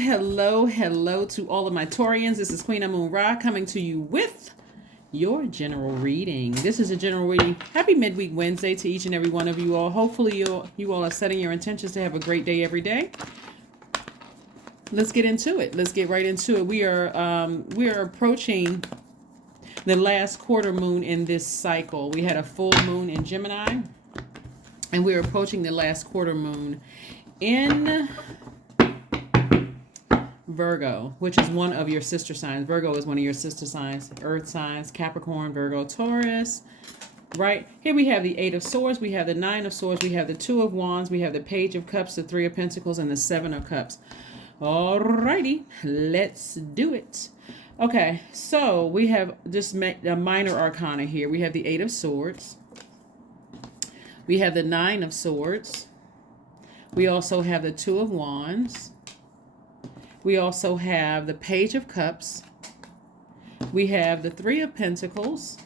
Hello to all of my Taurians. This is Queen Amun Ra coming to you with your general reading. This is a general reading. Happy Midweek Wednesday to each and every one of you all. Hopefully you all are setting your intentions to have a great day every day. Let's get into it. Let's get right into it. We are approaching the last quarter moon in this cycle. We had a full moon in Gemini, and we're approaching the last quarter moon in Virgo, which is one of your sister signs. Virgo is one of your sister signs, earth signs, Capricorn, Virgo, Taurus. Right here we have the Eight of Swords, we have the Nine of Swords, we have the Two of Wands, we have the Page of Cups, the Three of Pentacles, and the Seven of Cups. Alrighty, let's do it. Okay, so we have just a minor arcana here. We have the Eight of Swords. We have the Nine of Swords. We also have the Two of Wands. We also have the Page of Cups. We have the Three of Pentacles.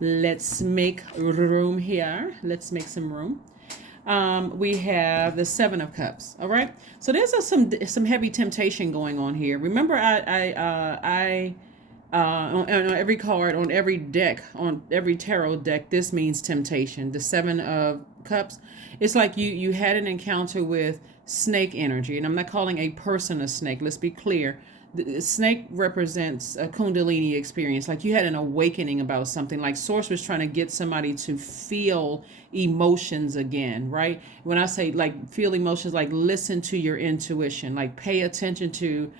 Let's make room here. Let's make some room. We have the Seven of Cups. All right. So there's some heavy temptation going on here. Remember, on every card, on every deck, on every tarot deck, this means temptation. The Seven of Cups. It's like you had an encounter with snake energy, and I'm not calling a person a snake. Let's be clear. The snake represents a kundalini experience, like you had an awakening about something, like Source was trying to get somebody to feel emotions again, right? When I say like feel emotions, like listen to your intuition, like pay attention to,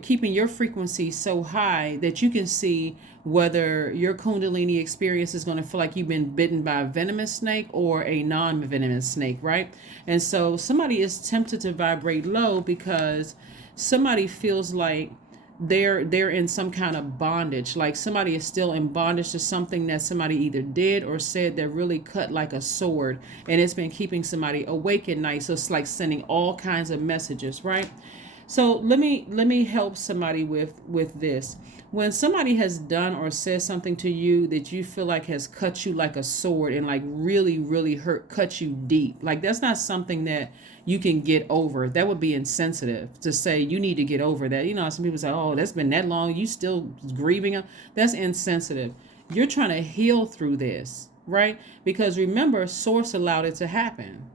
keeping your frequency so high that you can see whether your kundalini experience is going to feel like you've been bitten by a venomous snake or a non-venomous snake, right? And so somebody is tempted to vibrate low because somebody feels like they're in some kind of bondage, like somebody is still in bondage to something that somebody either did or said that really cut like a sword, and it's been keeping somebody awake at night. So it's like sending all kinds of messages, right? So let me help somebody with this. When somebody has done or said something to you that you feel like has cut you like a sword and like really, really cut you deep, like that's not something that you can get over. That would be insensitive to say you need to get over that. Some people say, oh, that's been that long, you still grieving. That's insensitive. You're trying to heal through this, right? Because remember, Source allowed it to happen.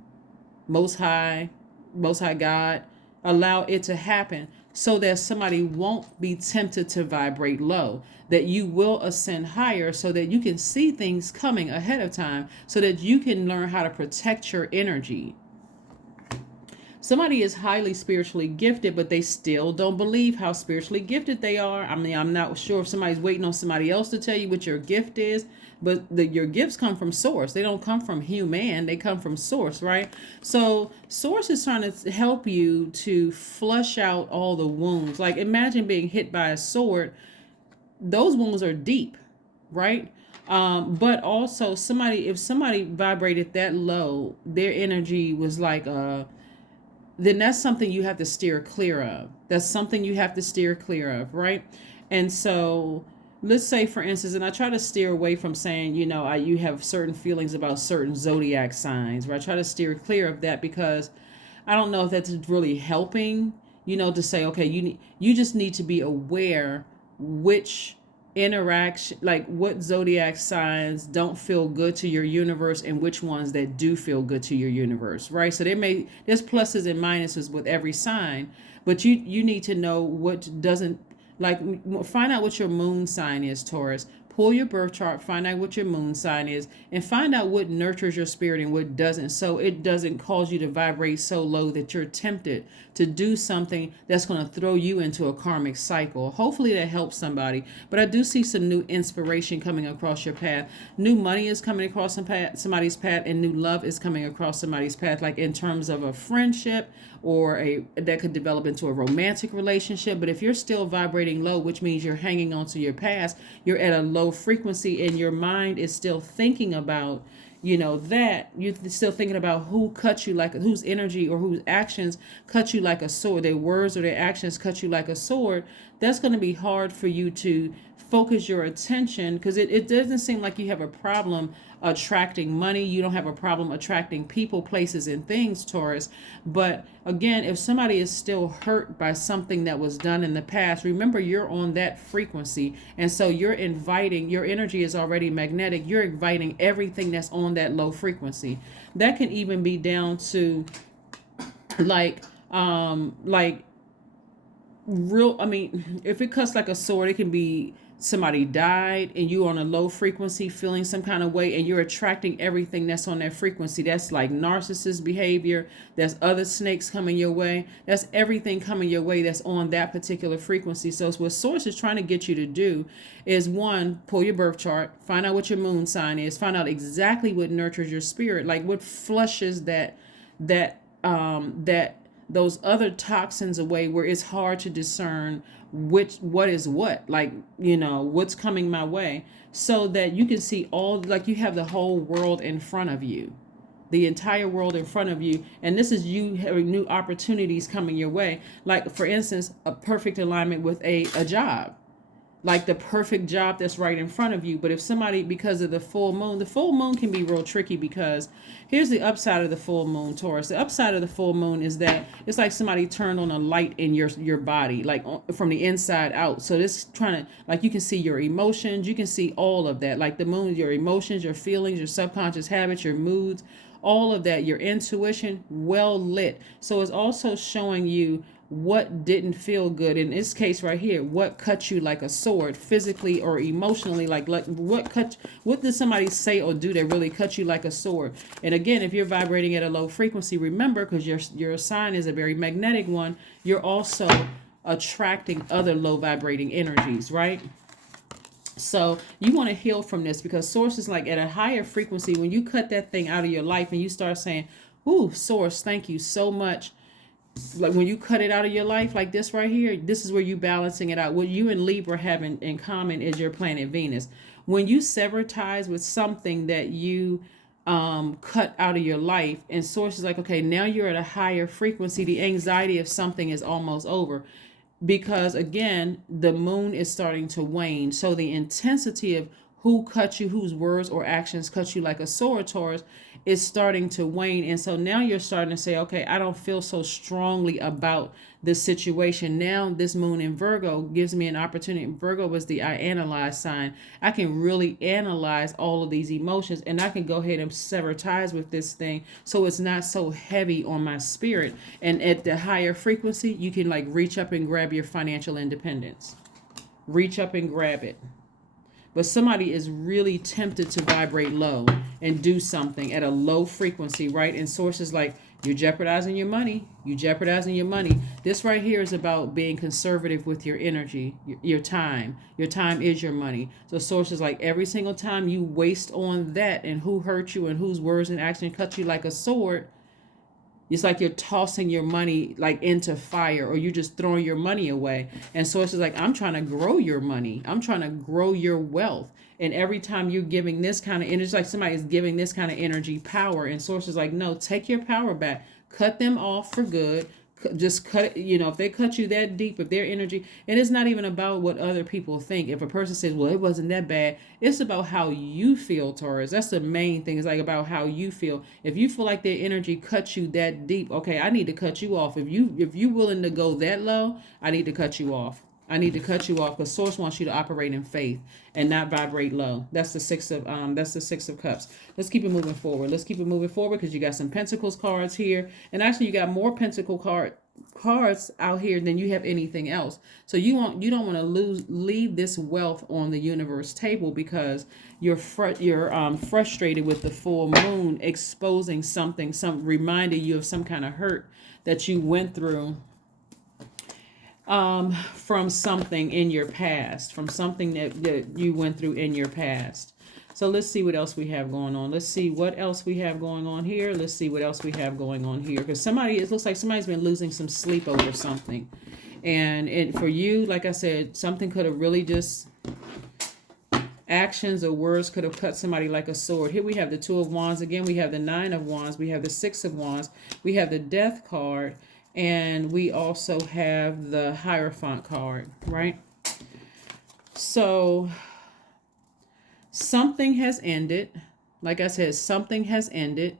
Most High God allow it to happen so that somebody won't be tempted to vibrate low, that you will ascend higher so that you can see things coming ahead of time, so that you can learn how to protect your energy. Somebody is highly spiritually gifted, but they still don't believe how spiritually gifted they are. I mean, I'm not sure if somebody's waiting on somebody else to tell you what your gift is, but your gifts come from Source. They don't come from human. They come from Source, right? So Source is trying to help you to flush out all the wounds. Like imagine being hit by a sword. Those wounds are deep, right? But also if somebody vibrated that low, their energy was like then that's something you have to steer clear of. That's something you have to steer clear of, right? And so let's say, for instance, and I try to steer away from saying, you have certain feelings about certain zodiac signs, right? I try to steer clear of that because I don't know if that's really helping, to say, okay, you just need to be aware which interaction, like what zodiac signs don't feel good to your universe and which ones that do feel good to your universe, right? So there's pluses and minuses with every sign, but you need to know what doesn't, like find out what your moon sign is, Taurus. Pull your birth chart, find out what your moon sign is, and find out what nurtures your spirit and what doesn't, so it doesn't cause you to vibrate so low that you're tempted to do something that's going to throw you into a karmic cycle. Hopefully that helps somebody. But I do see some new inspiration coming across your path. New money is coming across somebody's path, and new love is coming across somebody's path, like in terms of a friendship or that could develop into a romantic relationship. But if you're still vibrating low, which means you're hanging on to your past, you're at a low frequency, and your mind is still thinking about that you're still thinking about who cut you, like whose energy or whose actions cut you like a sword, their words or their actions cut you like a sword, that's going to be hard for you to focus your attention, because it doesn't seem like you have a problem attracting money. You don't have a problem attracting people, places, and things, Taurus. But again, if somebody is still hurt by something that was done in the past, remember you're on that frequency. And so you're inviting, your energy is already magnetic. You're inviting everything that's on that low frequency. That can even be down to like real, I mean, if it cuts like a sword, it can be somebody died and you on a low frequency feeling some kind of way, and you're attracting everything that's on that frequency. That's like narcissist behavior, that's other snakes coming your way, that's everything coming your way that's on that particular frequency. So what source is trying to get you to do is, one, pull your birth chart, find out what your moon sign is, find out exactly what nurtures your spirit, like what flushes that those other toxins away, where it's hard to discern what is what, like, what's coming my way, so that you can see all, like, you have the whole world in front of you, the entire world in front of you. And this is you having new opportunities coming your way, like, for instance, a perfect alignment with a job, like the perfect job that's right in front of you. But if somebody, because of the full moon can be real tricky, because here's the upside of the full moon, Taurus. The upside of the full moon is that it's like somebody turned on a light in your body, like from the inside out. So this trying to, like, you can see your emotions, you can see all of that, like the moon, your emotions, your feelings, your subconscious habits, your moods, all of that, your intuition, well lit. So it's also showing you what didn't feel good. In this case right here, what cut you like a sword, physically or emotionally, like what did somebody say or do that really cut you like a sword? And again, if you're vibrating at a low frequency, remember, because your sign is a very magnetic one, you're also attracting other low vibrating energies, right? So you want to heal from this, because source is like at a higher frequency. When you cut that thing out of your life and you start saying, ooh, source, thank you so much. Like when you cut it out of your life like this right here, this is where you balancing it out. What you and Libra have in common is your planet Venus. When you sever ties with something that you cut out of your life, and source is like, okay, now you're at a higher frequency. The anxiety of something is almost over, because again, the moon is starting to wane. So the intensity of who cut you, whose words or actions cut you like a sword, Taurus, is starting to wane. And so now you're starting to say, okay, I don't feel so strongly about this situation. Now this moon in Virgo gives me an opportunity. Virgo was the I analyze sign. I can really analyze all of these emotions, and I can go ahead and sever ties with this thing, so it's not so heavy on my spirit. And at the higher frequency, you can like reach up and grab your financial independence. Reach up and grab it. But somebody is really tempted to vibrate low and do something at a low frequency, right? And sources like, you're jeopardizing your money. You're jeopardizing your money. This right here is about being conservative with your energy, your time. Your time is your money. So sources like, every single time you waste on that and who hurt you and whose words and action cut you like a sword, it's like you're tossing your money like into fire, or you're just throwing your money away. And so it's just like, I'm trying to grow your money. I'm trying to grow your wealth. And every time you're giving this kind of energy, like somebody is giving this kind of energy power, and sources like, no, take your power back. Cut them off for good. Just cut it, if they cut you that deep, if their energy, and it's not even about what other people think. If a person says, well, it wasn't that bad, it's about how you feel, Taurus. That's the main thing. It's like about how you feel. If you feel like their energy cuts you that deep, okay, I need to cut you off. If you willing to go that low, I need to cut you off. I need to cut you off, because source wants you to operate in faith and not vibrate low. That's the Six of Cups. Let's keep it moving forward. Because you got some Pentacles cards here, and actually you got more Pentacle cards out here than you have anything else. So you don't want to leave this wealth on the universe table, because you're frustrated with the full moon exposing something, reminding you of some kind of hurt that you went through. From something in your past, from something that you went through in your past. So let's see what else we have going on. Let's see what else we have going on here. Because it looks like somebody's been losing some sleep over something. And for you, like I said, something could have really just, actions or words could have cut somebody like a sword. Here we have the Two of Wands. Again, we have the Nine of Wands. We have the Six of Wands. We have the Death card. And we also have the Hierophant card, right? So something has ended. Like I said, something has ended.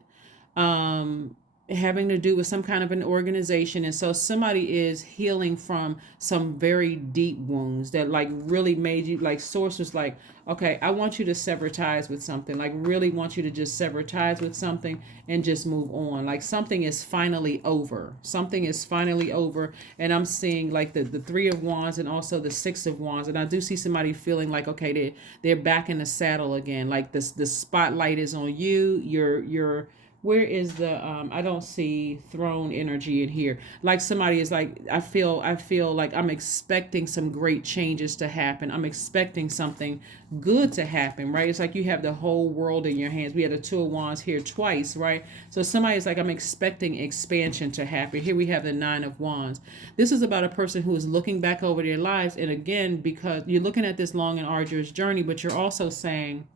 Having to do with some kind of an organization, and so somebody is healing from some very deep wounds that like really made you, like source was like, okay, I want you to sever ties with something, like really want you to just sever ties with something and just move on. Like something is finally over, something is finally over. And I'm seeing like the Three of Wands and also the Six of Wands, and I do see somebody feeling like, okay, they're back in the saddle again, like this the spotlight is on you. You're where is the I don't see throne energy in here. Like somebody is like, I feel like I'm expecting some great changes to happen. I'm expecting something good to happen, right? It's like you have the whole world in your hands. We had the Two of Wands here twice, right? So somebody's like, I'm expecting expansion to happen. Here we have the Nine of Wands. This is about a person who is looking back over their lives, and again, because you're looking at this long and arduous journey, but you're also saying,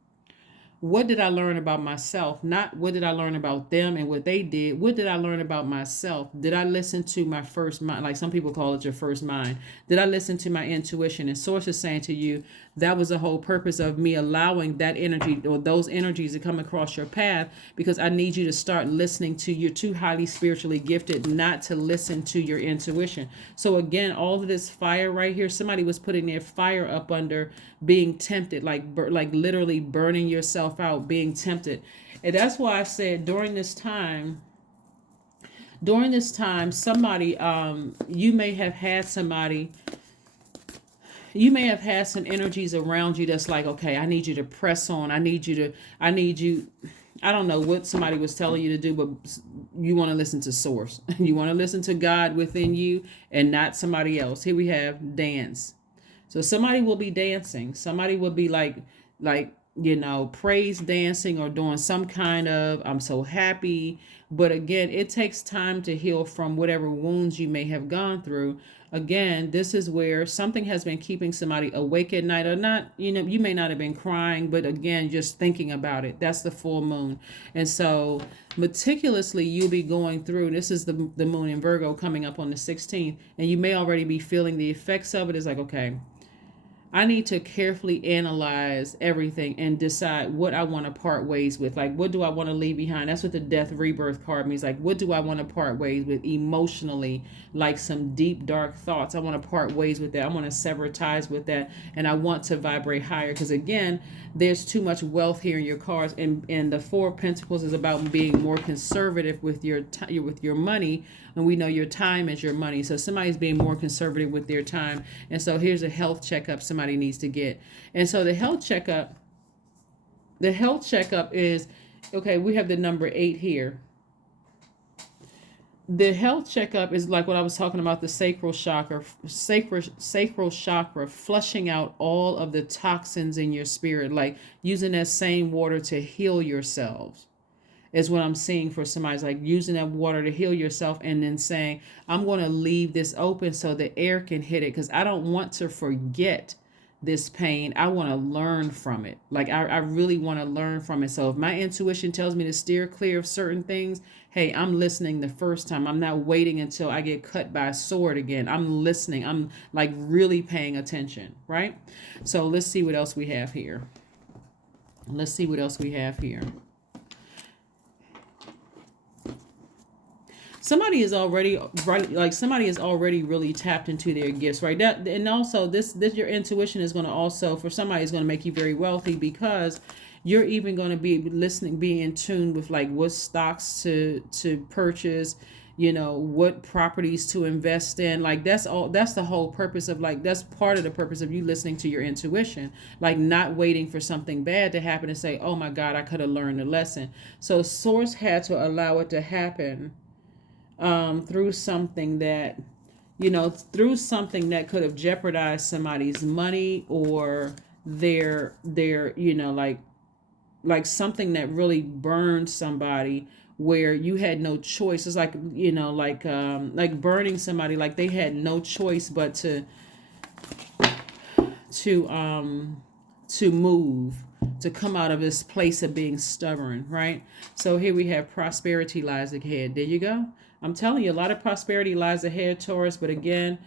what did I learn about myself? Not what did I learn about them and what they did. What did I learn about myself? Did I listen to my first mind? Like some people call it your first mind. Did I listen to my intuition? And Source is saying to you, that was the whole purpose of me allowing that energy or those energies to come across your path, because I need you to start listening to, you're too highly spiritually gifted not to listen to your intuition. So again, all of this fire right here, somebody was putting their fire up under being tempted, like literally burning yourself out, being tempted. And that's why I said during this time, somebody, you may have had somebody, you may have had some energies around you that's like, okay, I need you to press on. I need you. I don't know what somebody was telling you to do, but you want to listen to Source. You want to listen to God within you and not somebody else. Here we have dance. So somebody will be dancing. Somebody will be praise dancing or doing some kind of, I'm so happy. But again, it takes time to heal from whatever wounds you may have gone through. Again, this is where something has been keeping somebody awake at night or not. You may not have been crying, but again, just thinking about it. That's the full moon. And so meticulously, you'll be going through, this is the moon in Virgo coming up on the 16th, and you may already be feeling the effects of it. It's like, okay, I need to carefully analyze everything and decide what I want to part ways with. Like, what do I want to leave behind? That's what the Death Rebirth card means. Like, what do I want to part ways with emotionally? Like some deep, dark thoughts. I want to part ways with that. I want to sever ties with that. And I want to vibrate higher. Because again, there's too much wealth here in your cards. And the Four of Pentacles is about being more conservative with your money. And we know your time is your money. So somebody's being more conservative with their time. And so here's a health checkup somebody needs to get. And so the health checkup is, okay, we have the number 8 here. The health checkup is like what I was talking about, the sacral chakra, flushing out all of the toxins in your spirit, like using that same water to heal yourselves. Is what I'm seeing for somebody. Like using that water to heal yourself and then saying, I'm going to leave this open so the air can hit it, because I don't want to forget this pain. I want to learn from it. Like I really want to learn from it. So if my intuition tells me to steer clear of certain things, hey, I'm listening the first time. I'm not waiting until I get cut by a sword again. I'm listening. I'm like really paying attention, right? So let's see what else we have here. Somebody is already really tapped into their gifts, right? That, and also this your intuition is going to also, for somebody, is going to make you very wealthy, because you're even going to be listening, being in tune with like what stocks to purchase, what properties to invest in. Like that's the whole purpose of, like, that's part of the purpose of you listening to your intuition, like not waiting for something bad to happen and say, oh my God, I could have learned a lesson. So Source had to allow it to happen through something that could have jeopardized somebody's money or their like something that really burned somebody, where you had no choice. It's like like burning somebody, like they had no choice but to move, to come out of this place of being stubborn, right? So here we have prosperity lies ahead. There you go. I'm telling you, a lot of prosperity lies ahead, Taurus. But again,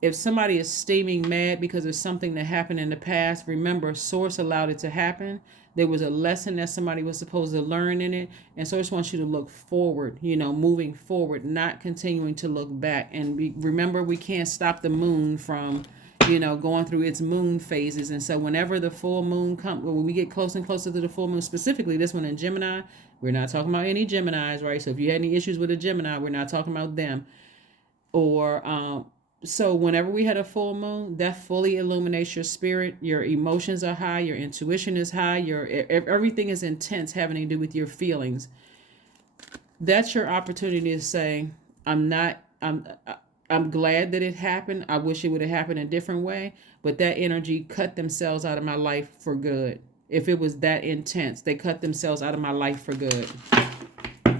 if somebody is steaming mad because of something that happened in the past, remember, Source allowed it to happen. There was a lesson that somebody was supposed to learn in it. And Source wants you to look forward, moving forward, not continuing to look back. And remember, we can't stop the moon from, going through its moon phases. And so whenever the full moon comes, when we get closer and closer to the full moon, specifically this one in Gemini, we're not talking about any Geminis, right? So if you had any issues with a Gemini, we're not talking about them. Or, so whenever we had a full moon, that fully illuminates your spirit. Your emotions are high. Your intuition is high. Everything is intense, having to do with your feelings. That's your opportunity to say, I'm glad that it happened. I wish it would have happened a different way, but that energy cut themselves out of my life for good. If it was that intense, they cut themselves out of my life for good.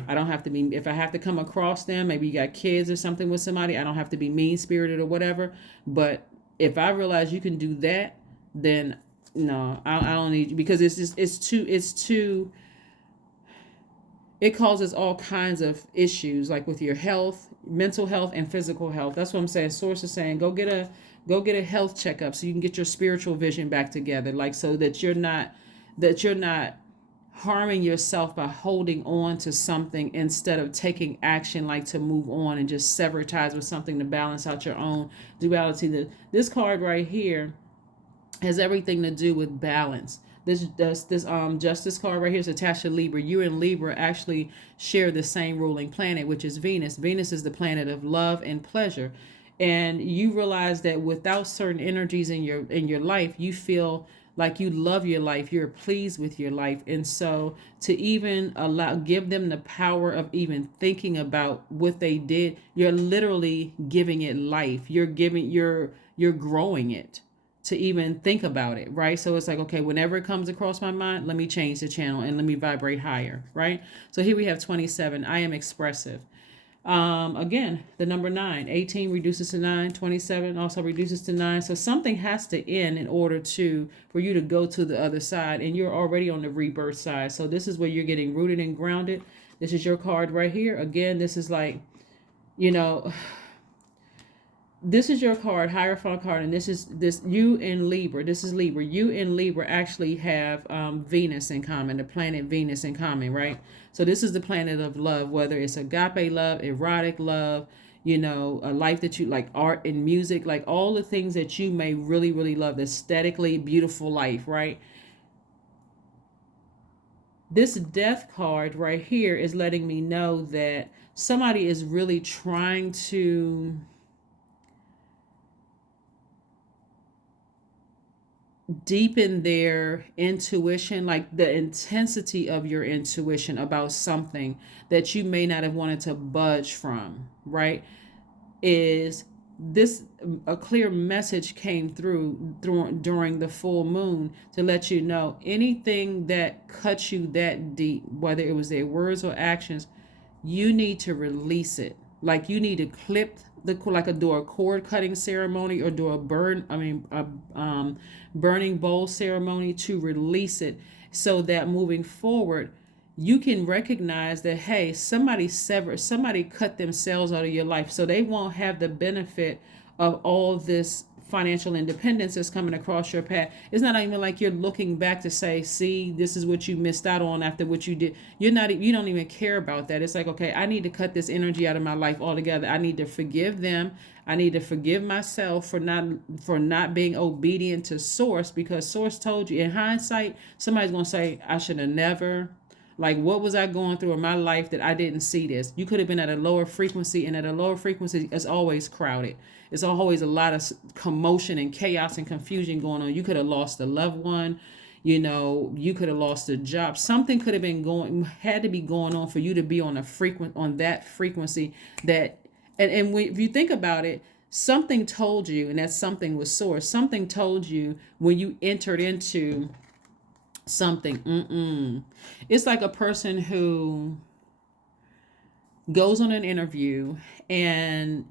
I don't have to be, if I have to come across them, maybe you got kids or something with somebody, I don't have to be mean-spirited or whatever. But if I realize you can do that, then no, I don't need you, because it's too, it causes all kinds of issues, like with your health, mental health, and physical health. That's what I'm saying. Source is saying, go get a health checkup so you can get your spiritual vision back together, like so that you're not harming yourself by holding on to something instead of taking action, like to move on and just sever ties with something to balance out your own duality. This card right here has everything to do with balance. This Justice card right here is attached to Libra. You and Libra actually share the same ruling planet, which is Venus. Venus is the planet of love and pleasure. And you realize that without certain energies in your life, you feel like you love your life, you're pleased with your life. And so to even give them the power of even thinking about what they did, you're literally giving it life. You're growing it to even think about it, right? So it's like, okay, whenever it comes across my mind, let me change the channel and let me vibrate higher, right? So here we have 27. I am expressive. Again, the number 9, 18 reduces to 9, 27 also reduces to 9. So something has to end in order for you to go to the other side, and you're already on the rebirth side. So this is where you're getting rooted and grounded. This is your card right here. Again, this is like, this is your card, Hierophant card, and this you in Libra. This is Libra. You in Libra actually have Venus in common, the planet Venus in common, right? So this is the planet of love, whether it's agape love, erotic love, a life that you like, art and music, like all the things that you may really, really love, the aesthetically beautiful life, right? This Death card right here is letting me know that somebody is really trying to deepen their intuition, like the intensity of your intuition about something that you may not have wanted to budge from, right? Is this a clear message came through during the full moon to let you know anything that cuts you that deep, whether it was their words or actions, you need to release it. Like you need to clip do a cord cutting ceremony or do a burning bowl ceremony to release it, so that moving forward you can recognize that, hey, somebody cut themselves out of your life, so they won't have the benefit of all this financial independence that's coming across your path. It's not even like you're looking back to say, see, this is what you missed out on after what you did. You don't even care about that. It's like, okay, I need to cut this energy out of my life altogether. I need to forgive them. I need to forgive myself for not being obedient to Source, because Source told you. In hindsight, somebody's going to say, I should have never. Like, what was I going through in my life that I didn't see this? You could have been at a lower frequency, and at a lower frequency, it's always crowded. It's always a lot of commotion and chaos and confusion going on. You could have lost a loved one. You could have lost a job. Something could have had to be going on for you to be on that frequency that, and if you think about it, something told you, and that something was Source. Something told you when you entered into something. It's like a person who goes on an interview and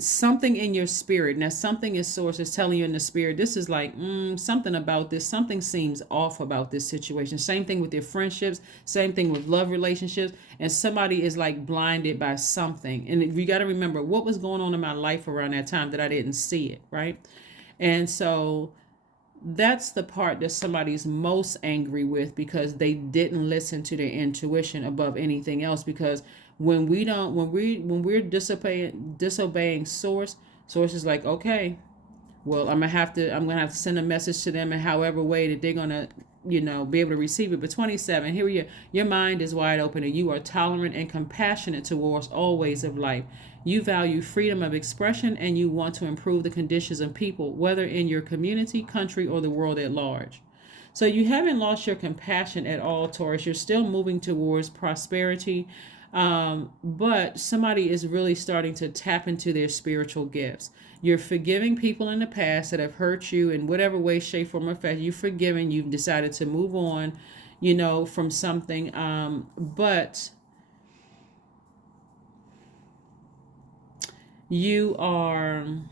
something in your spirit. Now, something is source is telling you in the spirit, this is like something about this. Something seems off about this situation. Same thing with your friendships. Same thing with love relationships. And somebody is like blinded by something. And you got to remember what was going on in my life around that time that I didn't see it, right? And so that's the part that somebody's most angry with, because they didn't listen to their intuition above anything else. Because when we're disobeying source is like, okay, well, I'm gonna have to send a message to them in however way that they're gonna be able to receive it. But 27, here we are. Your mind is wide open and you are tolerant and compassionate towards all ways of life. You value freedom of expression and you want to improve the conditions of people, whether in your community, country, or the world at large. So you haven't lost your compassion at all, Taurus. You're still moving towards prosperity. But somebody is really starting to tap into their spiritual gifts. You're forgiving people in the past that have hurt you in whatever way, shape, form, or fashion. You've forgiven. You've decided to move on, from something. But you're on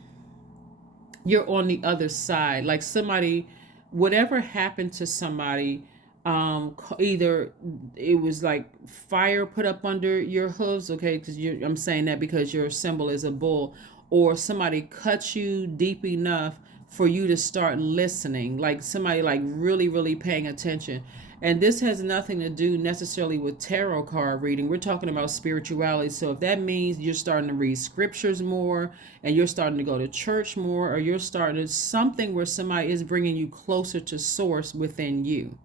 the other side. Like somebody, whatever happened to somebody, either it was like fire put up under your hooves, okay, because I'm saying that because your symbol is a bull, or somebody cut you deep enough for you to start listening, like somebody like really really paying attention. And this has nothing to do necessarily with tarot card reading. We're talking about spirituality. So if that means you're starting to read scriptures more, and you're starting to go to church more, or you're starting to something where somebody is bringing you closer to source within you,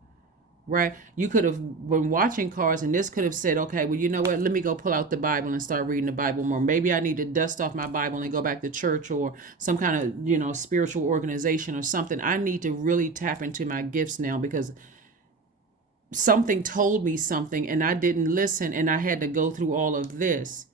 right? You could have been watching cards and this could have said, okay, well, you know what? Let me go pull out the Bible and start reading the Bible more. Maybe I need to dust off my Bible and go back to church or some kind of, spiritual organization or something. I need to really tap into my gifts now because something told me something and I didn't listen and I had to go through all of this.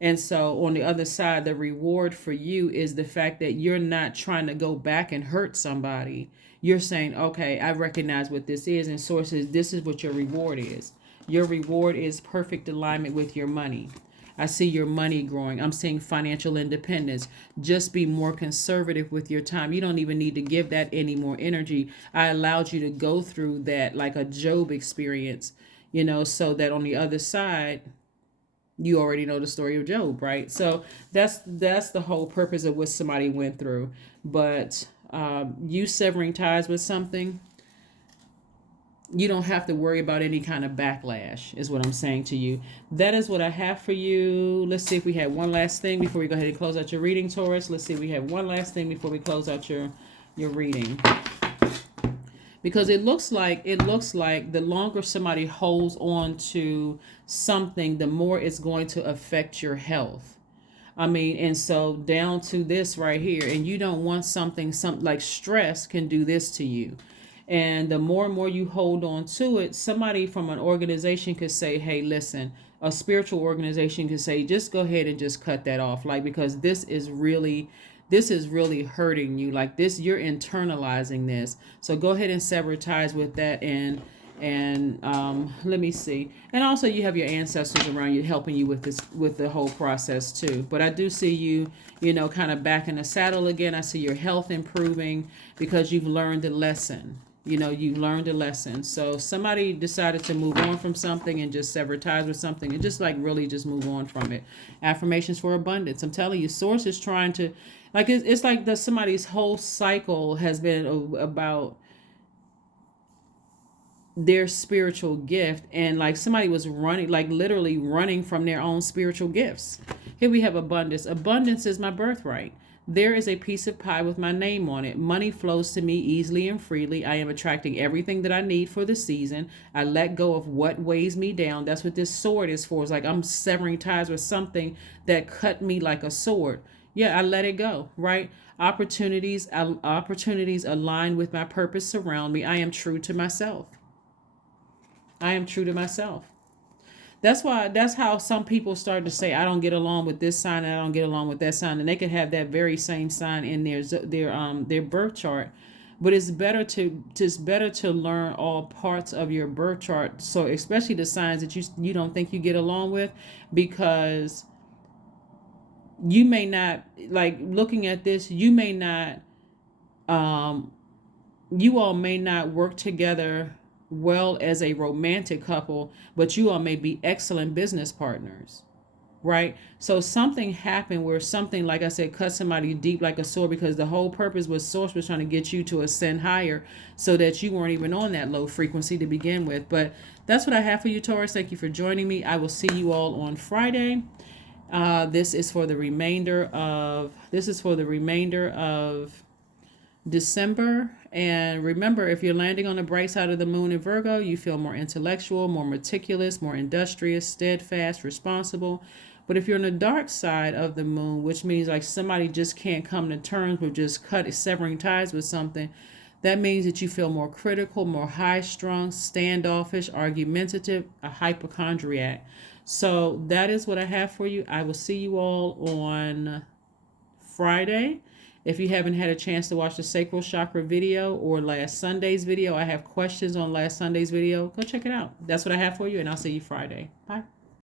And so on the other side, the reward for you is the fact that you're not trying to go back and hurt somebody. You're saying, okay, I recognize what this is. And sources, this is what your reward is. Your reward is perfect alignment with your money. I see your money growing. I'm seeing financial independence. Just be more conservative with your time. You don't even need to give that any more energy. I allowed you to go through that like a Job experience, so that on the other side, you already know the story of Job, right? So that's the whole purpose of what somebody went through. But you severing ties with something, you don't have to worry about any kind of backlash, is what I'm saying to you. That is what I have for you. Let's see if we have one last thing before we go ahead and close out your reading, Taurus. Let's see if we have one last thing before we close out your reading. Because it looks like the longer somebody holds on to something, the more it's going to affect your health. I mean, and so down to this right here, and you don't want something like stress can do this to you. And the more and more you hold on to it, somebody from an organization could say, hey, listen, a spiritual organization could say, just go ahead and just cut that off. Like, because this is really hurting you. Like this, you're internalizing this. So go ahead and sever ties with that. And let me see. And also you have your ancestors around you helping you with this, with the whole process too. But I do see you, kind of back in the saddle again. I see your health improving because you've learned the lesson. You've learned a lesson. So somebody decided to move on from something and just sever ties with something and just like really just move on from it. Affirmations for abundance. I'm telling you, source is trying to, like, it's like somebody's whole cycle has been about their spiritual gift, and like somebody was running, like literally running from their own spiritual gifts. Here we have abundance. Abundance is my birthright. There is a piece of pie with my name on it. Money flows to me easily and freely. I am attracting everything that I need for the season. I let go of what weighs me down. That's what this sword is for. It's like I'm severing ties with something that cut me like a sword. Yeah, I let it go, right? Opportunities align with my purpose surround me. I am true to myself. I am true to myself. That's how some people start to say, I don't get along with this sign and I don't get along with that sign, and they could have that very same sign in their birth chart. But it's better to learn all parts of your birth chart. So especially the signs that you don't think you get along with, because you may not, like, looking at this, you may not, um, you all may not work together well as a romantic couple, but you all may be excellent business partners, right? So something happened where something, like I said, cut somebody deep like a sword, because the whole purpose was Source was trying to get you to ascend higher so that you weren't even on that low frequency to begin with. But that's what I have for you, Taurus. Thank you for joining me. I will see you all on Friday. This is for the remainder of December. And remember, if you're landing on the bright side of the moon in Virgo, you feel more intellectual, more meticulous, more industrious, steadfast, responsible. But if you're on the dark side of the moon, which means like somebody just can't come to terms with just severing ties with something, that means that you feel more critical, more high strung, standoffish, argumentative, a hypochondriac. So that is what I have for you. I will see you all on Friday. If you haven't had a chance to watch the sacral chakra video or last Sunday's video, I have questions on last Sunday's video. Go check it out. That's what I have for you, and I'll see you Friday. Bye.